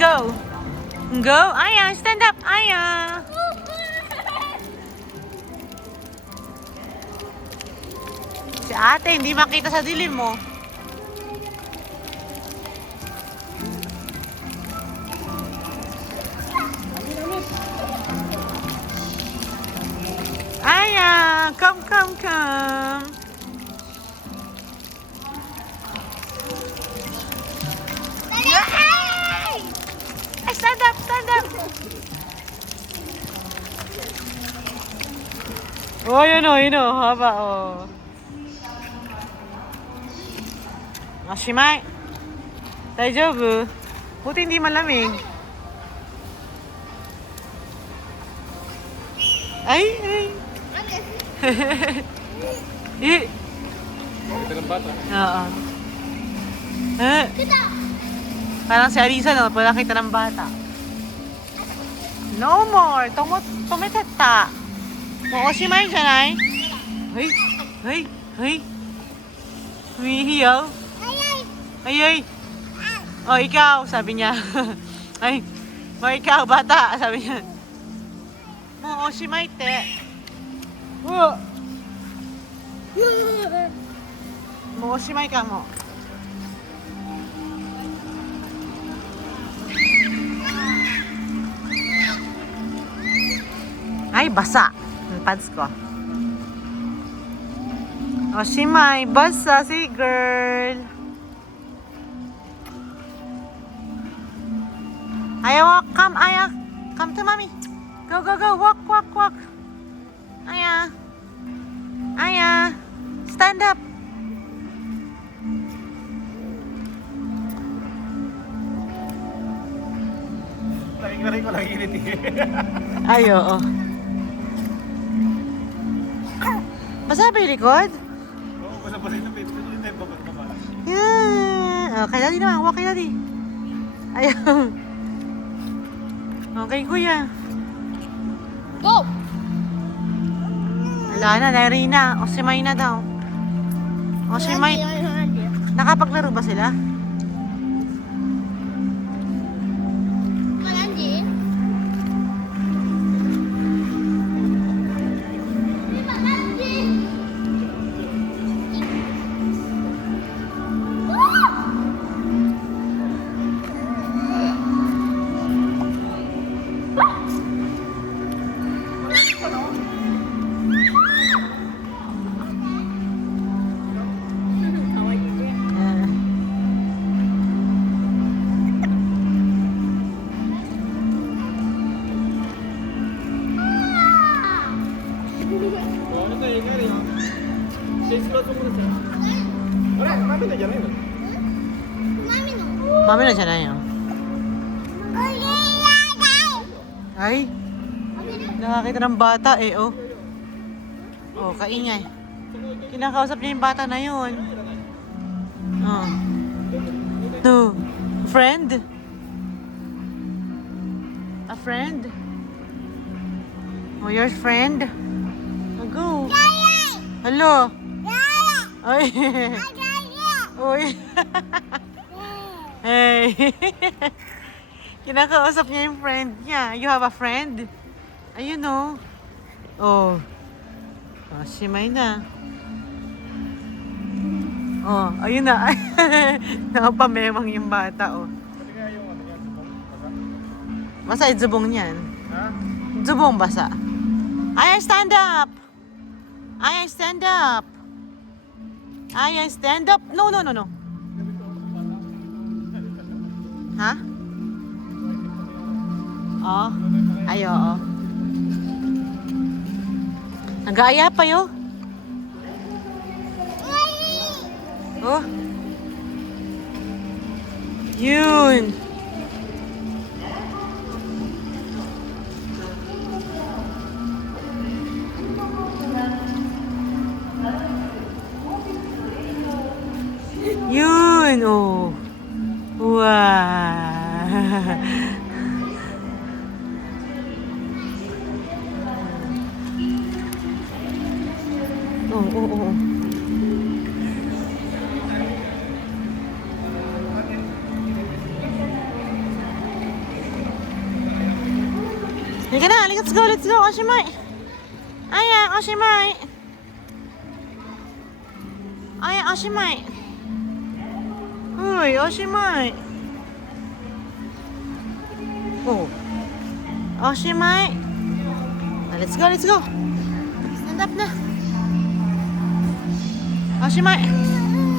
Go. Go. Aya, stand up. Aya. Si ate, hindi makita sa dilim mo. Aya, come. Ay, stand up. Oh, yun o, haba, oh. Ashimai. Daijoubu? Buti hindi malamig. Ay. Kita ng bata. Oo. Parang si Arisa, no? Pala kita ng bata. No more! Tumitata. Mooshimai janai? Hey. Humihiyaw. Ay. Oh, ikaw, sabi niya. Ay, ikaw, bata, sabi niya. Mooshimai te. Mooshimai ka mo. Ay, basa. Ang pads ko. Oshimai, basa si girl. Aya, come to mommy. Go, walk. Aya, stand up. Lagi ko lang init eh. Ay, oo. Basa ba yung likod? Oo, basa-basa ito. Ito yung baba. Yeah. Okay, dali naman. Walk dali. Ayaw. Okay, kuya. Go! Wala na, nari na. Oshimai na daw. Oshimai. Nakapaglaro ba sila? Malandi? Mami na dyan na yun. Ay, nakakita ng bata eh, oh. Oh, kaingay. Kinakausap niya yung bata na yun. Oh. To, friend? A friend? Oh, your friend? Oh, go. Hello? Ay. Uy. Hey. Kinakausap niya yung friend niya. You have a friend? Ayun oh. Oh. Oh, Shimai na. Oh, ayun na. Nakapamemang yung bata oh. Basa yung zubong niyan. Ha? Zubong basa. Ay, stand up! Ay, stand up! Ay, stand up! No. Ha? Oh. Ay, oo. Nag-aaya pa yun. Oh. Yun. Yun, oh. Wow. Oo. Let's go, Oshimai. Aya, Oshimai. Aya, Oshimai. Uy, Oshimai. Oh. Oshimai. Let's go. Stand up na. Oshimai.